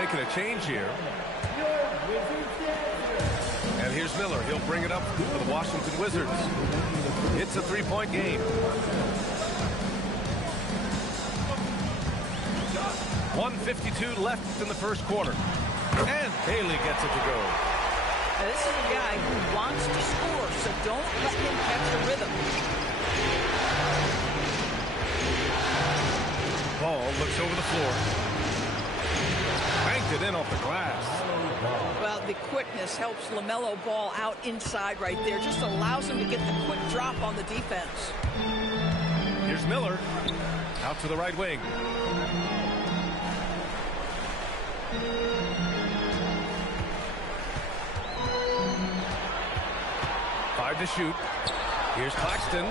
making a change here. And here's Miller. He'll bring it up for the Washington Wizards. It's a three-point game. 1:52 left in the first quarter. And Bailey gets it to go. Now, this is a guy who wants to score, so don't let him catch a rhythm. Ball looks over the floor. Banked it in off the glass. Well, the quickness helps LaMelo Ball out inside right there. Just allows him to get the quick drop on the defense. Here's Miller. Out to the right wing. Five to shoot. Here's Claxton.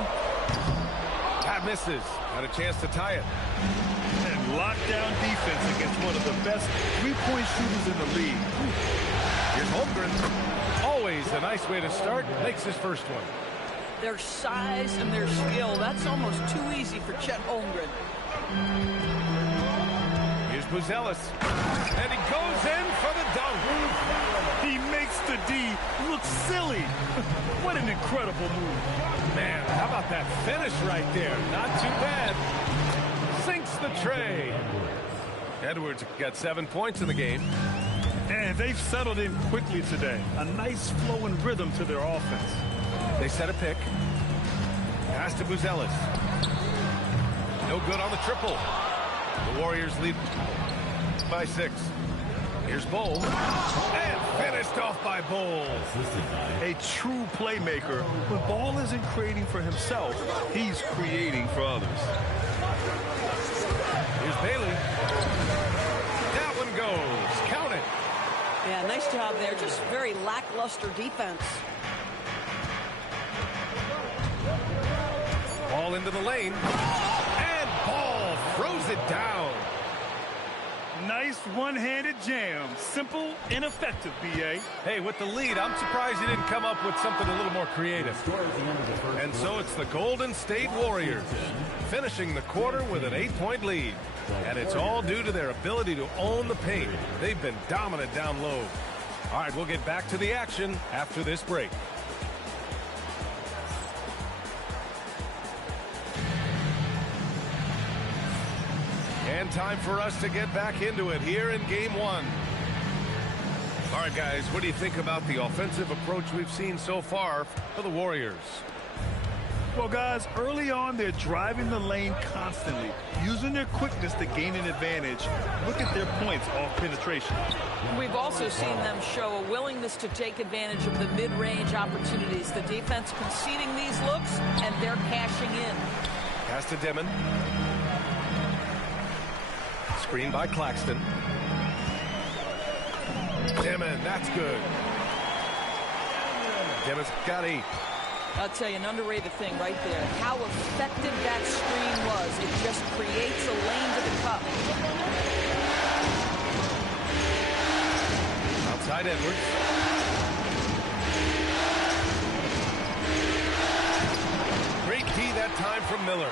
That misses. Got a chance to tie it. And lockdown defense against one of the best three-point shooters in the league. Here's Holmgren. Always a nice way to start. Makes his first one. Their size and their skill, that's almost too easy for Chet Holmgren. Here's Buzelis. And he goes in for the dunk. He makes the D look silly. What an incredible move. Man, how about that finish right there? Not too bad. Sinks the tray. Edwards got 7 points in the game. And they've settled in quickly today. A nice flowing rhythm to their offense. They set a pick. Pass to Buzelis. No good on the triple. The Warriors lead by 6. Here's Bowles. And finished off by Bowles. A true playmaker. When Ball isn't creating for himself, he's creating for others. Here's Bailey. That one goes. Count it. Yeah, nice job there. Just very lackluster defense. Ball into the lane. And Ball throws it down. Nice one-handed jam. Simple and effective, B.A. Hey, with the lead, I'm surprised he didn't come up with something a little more creative. And so it's the Golden State Warriors finishing the quarter with an 8-point lead. And it's all due to their ability to own the paint. They've been dominant down low. All right, we'll get back to the action after this break. And time for us to get back into it here in Game 1. All right, guys, what do you think about the offensive approach we've seen so far for the Warriors? Well, guys, early on, they're driving the lane constantly, using their quickness to gain an advantage. Look at their points off penetration. We've also seen them show a willingness to take advantage of the mid-range opportunities. The defense conceding these looks, and they're cashing in. Pass to Demon. Screen by Claxton. Demon, that's good. Demon's got 8. I'll tell you, an underrated thing right there. How effective that screen was. It just creates a lane to the cup. Outside Edwards. Great D that time from Miller.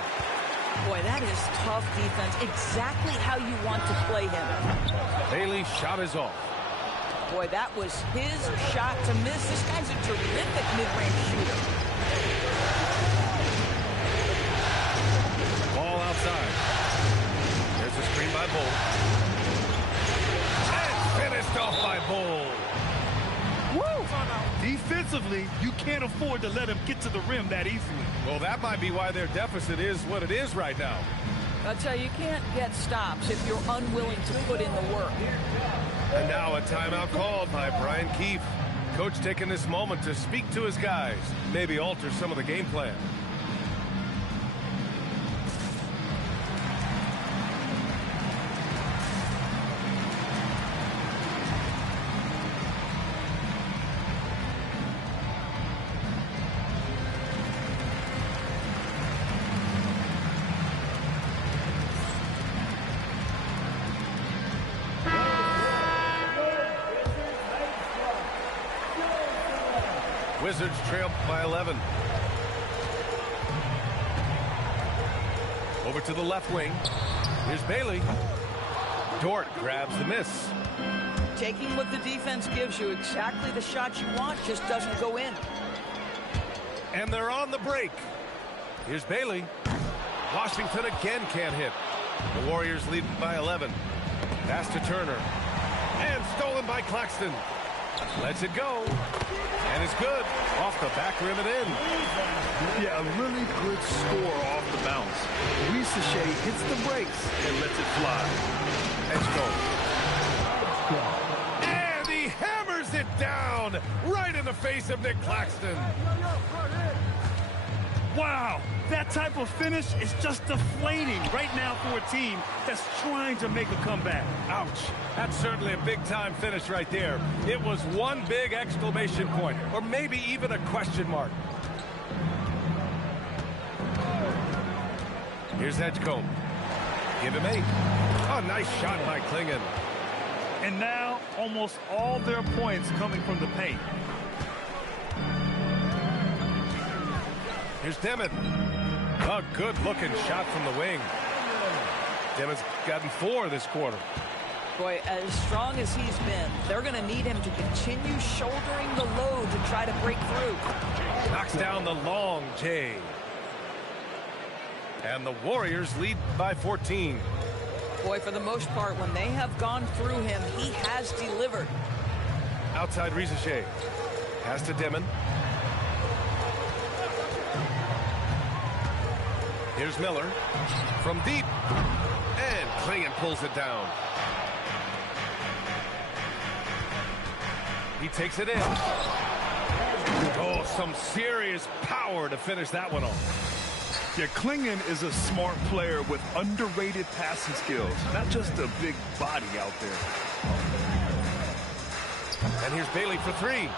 Boy, that is tough defense. Exactly how you want to play him. Bailey's shot is off. Boy, that was his shot to miss. This guy's a terrific mid-range shooter. Ball outside. There's a screen by Bol. And finished off by Bol. Woo! Defensively, you can't afford to let him get to the rim that easily. Well, that might be why their deficit is what it is right now. I'll tell you, you can't get stops if you're unwilling to put in the work. And now a timeout called by Brian Keefe. Coach taking this moment to speak to his guys, maybe alter some of the game plan. Wizards trail by 11. Over to the left wing. Here's Bailey. Dort grabs the miss. Taking what the defense gives you, exactly the shot you want, just doesn't go in. And they're on the break. Here's Bailey. Washington again can't hit. The Warriors lead by 11. Pass to Turner. And stolen by Claxton. Lets it go. And it's good. Off the back rim and in. Yeah, a really good score off the bounce. Risacher hits the brakes and lets it fly. Let's go. And he hammers it down right in the face of Nick Claxton. Wow, that type of finish is just deflating right now for a team that's trying to make a comeback. Ouch. That's certainly a big-time finish right there. It was one big exclamation point, or maybe even a question mark. Here's Edgecombe. Give him 8. Oh, nice shot by Klingon. And now, almost all their points coming from the paint. Here's Demon. A good-looking shot from the wing. Demon's gotten 4 this quarter. Boy, as strong as he's been, they're going to need him to continue shouldering the load to try to break through. Knocks down the long J. And the Warriors lead by 14. Boy, for the most part, when they have gone through him, he has delivered. Outside Risacher. Pass to Demon. Here's Miller from deep. And Klingon pulls it down. He takes it in. Oh, some serious power to finish that one off. Yeah, Klingon is a smart player with underrated passing skills, not just a big body out there. And here's Bailey for 3.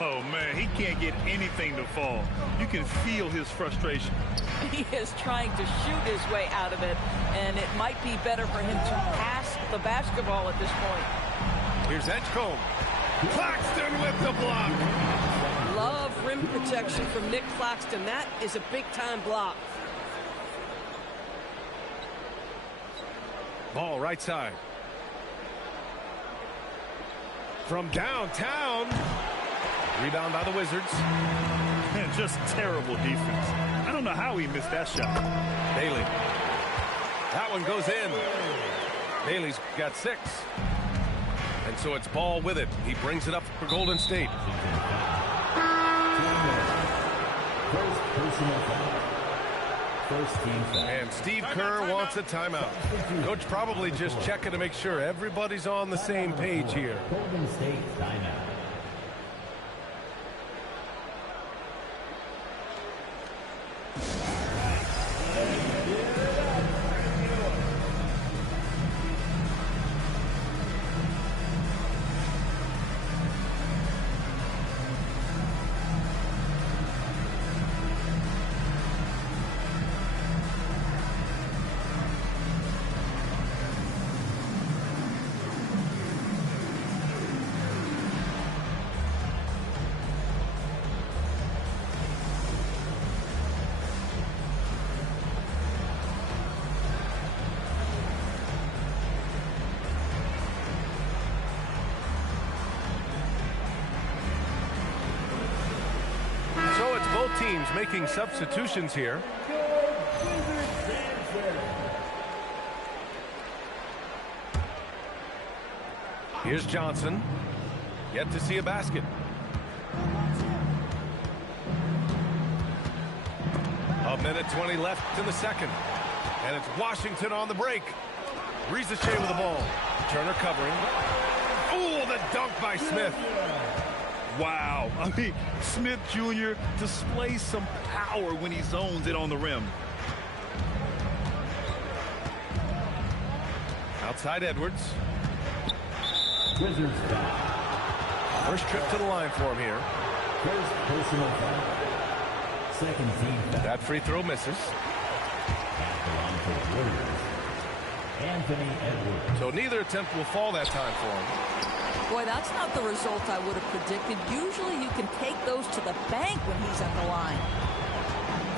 Oh, man, he can't get anything to fall. You can feel his frustration. He is trying to shoot his way out of it, and it might be better for him to pass the basketball at this point. Here's Edgecombe. Claxton with the block. Love rim protection from Nick Claxton. That is a big-time block. Ball right side. From downtown. Rebound by the Wizards. Man, just terrible defense. I don't know how he missed that shot. Bailey. That one goes in. Bailey's got 6. And so it's Ball with it. He brings it up for Golden State. And Steve Kerr wants a timeout. Coach probably just checking to make sure everybody's on the same page here. Golden State timeout. Teams making substitutions here. Here's Johnson. Yet to see a basket. A minute 20 left in the second. And it's Washington on the break. Risacher with the ball. Turner covering. Oh, the dunk by Smith. Wow. I mean, Smith Jr. displays some power when he zones it on the rim. Outside Edwards. Wizards foul. First trip to the line for him here. First personal foul. Second team foul. That free throw misses. At the line for the Warriors, Anthony Edwards. So neither attempt will fall that time for him. Boy, that's not the result I would have predicted. Usually you can take those to the bank when he's at the line.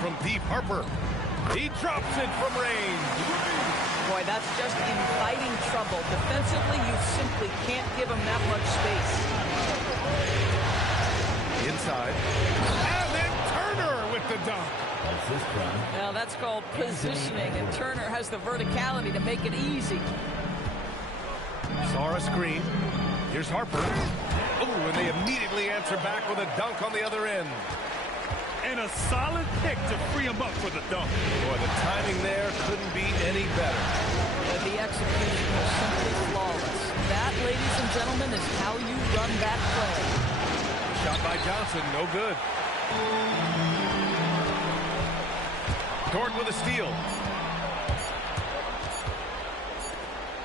From deep, Harper. He drops it from range. Boy, that's just inviting trouble. Defensively, you simply can't give him that much space. Inside. And then Turner with the dunk. Now that's called positioning, and Turner has the verticality to make it easy. Sara screen. Here's Harper. Ooh, and they immediately answer back with a dunk on the other end. And a solid pick to free him up for the dunk. Boy, the timing there couldn't be any better. The execution was simply flawless. That, ladies and gentlemen, is how you run that play. Shot by Johnson, no good. Dort with a steal.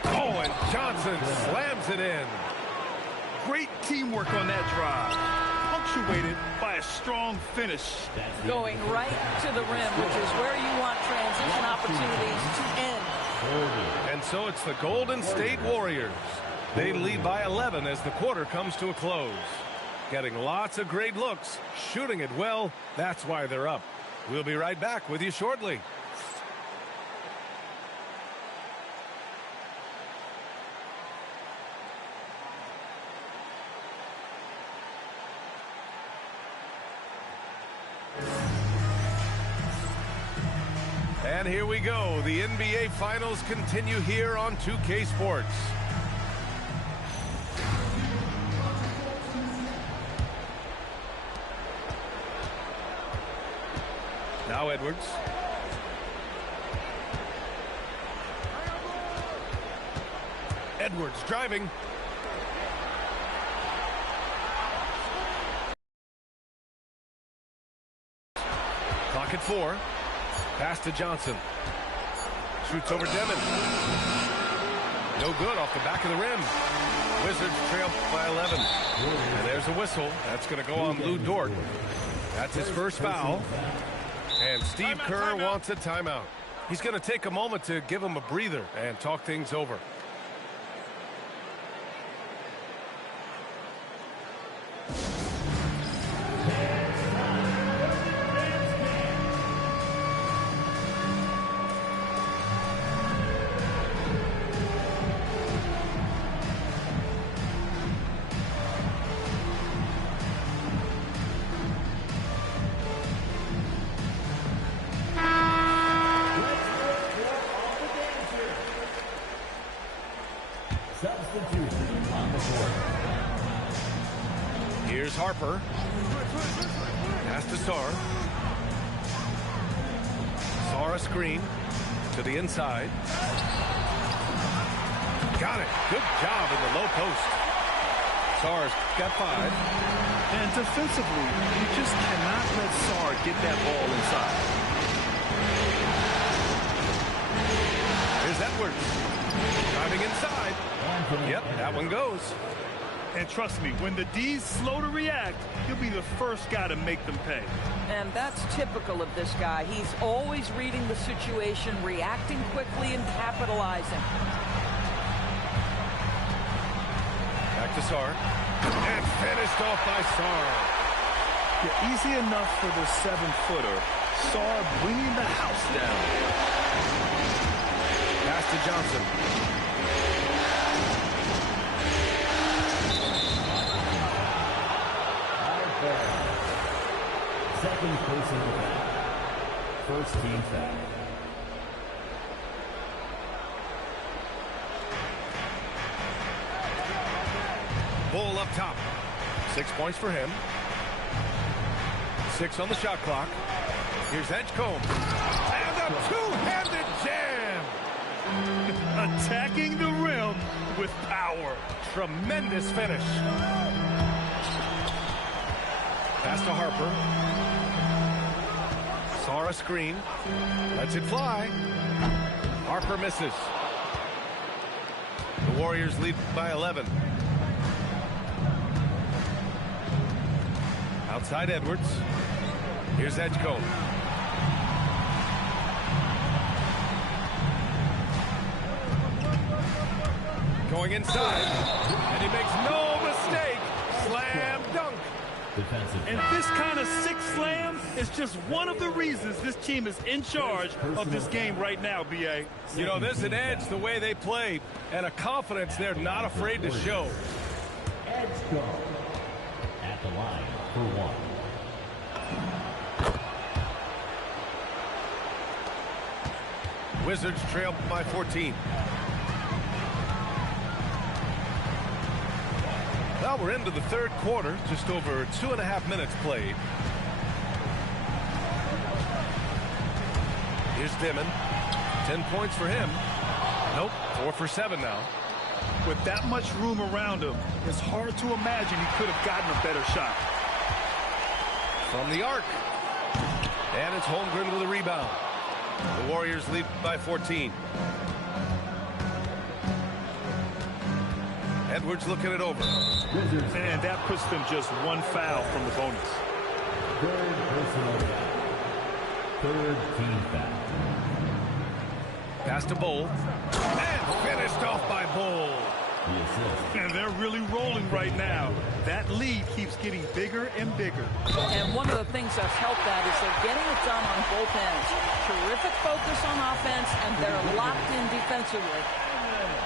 Oh, and Johnson slams it in. Great teamwork on that drive, punctuated by a strong finish. Going right to the rim, which is where you want transition opportunities to end. And so it's the Golden State Warriors. They lead by 11 as the quarter comes to a close. Getting lots of great looks, shooting it well, that's why they're up. We'll be right back with you shortly. And here we go. The NBA Finals continue here on 2K Sports. Now Edwards. Edwards driving. Clock at 4. Pass to Johnson. Shoots over Demon. No good off the back of the rim. Wizards trail by 11. And there's a whistle. That's going to go on Lou Dort. That's his first foul. And Steve Kerr wants a timeout. He's going to take a moment to give him a breather and talk things over. Here's Harper. Pass to Sar. Sara screen to the inside. Got it. Good job in the low post. Sar's got 5. And defensively, you just cannot let Sar get that ball inside. Here's Edwards. Driving inside. Yep, that one goes. And trust me, when the D's slow to react, he'll be the first guy to make them pay. And that's typical of this guy. He's always reading the situation, reacting quickly, and capitalizing. Back to Sar. And finished off by Sar. Yeah, easy enough for the 7-footer. Sar bringing the house down. Pass to Johnson. Second personal foul. First team foul. Bull up top. 6 points for him. 6 on the shot clock. Here's Edgecombe. And a two-handed jam. Attacking the rim with power. Tremendous finish. Pass to Harper. Sara screen. Lets it fly. Harper misses. The Warriors lead by 11. Outside Edwards. Here's Edgecombe. Going inside. And he makes no mistake. Slam dunk. Defensive. And this kind of 6 slam is It's just one of the reasons this team is in charge of this game right now, B.A. You know, there's an edge the way they play and a confidence they're not afraid to show. Edgecombe at the line for one. Wizards trail by 14. Well, we're into the third quarter, just over 2.5 minutes played. Here's Dimon. 10 points for him. Nope, 4 for 7 now. With that much room around him, it's hard to imagine he could have gotten a better shot. From the arc. And it's Holmgren with a rebound. The Warriors lead by 14. Edwards looking it over. And that puts them just one foul from the bonus. Third personal foul. Third team foul. Pass to Bull. And finished off by Bull. The assist. And they're really rolling right now. That lead keeps getting bigger and bigger. And one of the things that's helped that is they're getting it done on both ends. Terrific focus on offense, and they're locked in defensively.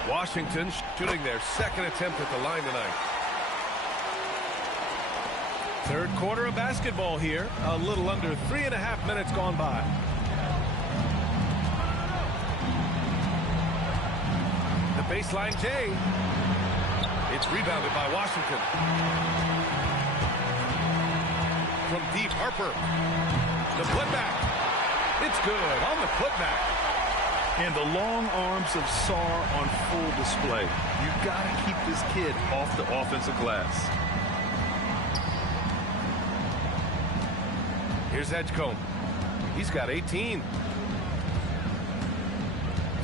Washington shooting their second attempt at the line tonight. Third quarter of basketball here. A little under 3.5 minutes gone by. The baseline J. It's rebounded by Washington. From deep, Harper. The putback. It's good on the putback. And the long arms of Sarr on full display. You got to keep this kid off the offensive glass. Here's Edgecombe. He's got 18.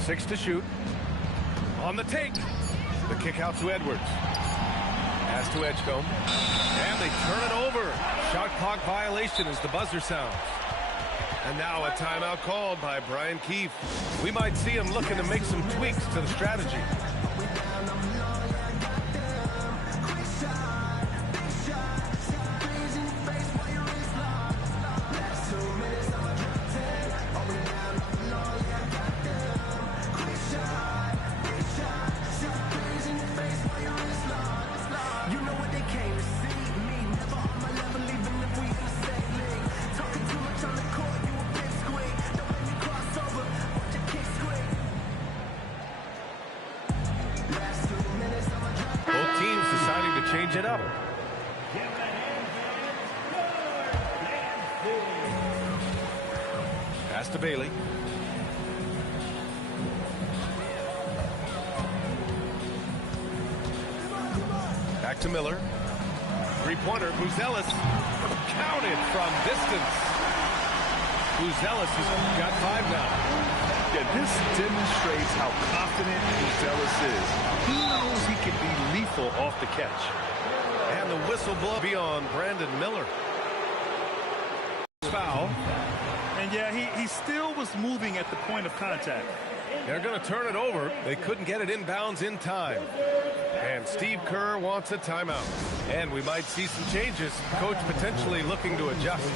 6 to shoot. On the take. The kick out to Edwards. Pass to Edgecombe. And they turn it over. Shot clock violation as the buzzer sounds. And now a timeout called by Brian Keefe. We might see him looking to make some tweaks to the strategy. Change it up. Pass to Bailey. Back to Miller. Three-pointer. Buzelis counted from distance. Buzelis has got 5 now. Yeah, this demonstrates how confident Buzelis is. He knows he can be lethal off the catch. And the whistle blow beyond Brandon Miller. Foul. And yeah, he still was moving at the point of contact. They're going to turn it over. They couldn't get it inbounds in time. And Steve Kerr wants a timeout. And we might see some changes. Coach potentially looking to adjust.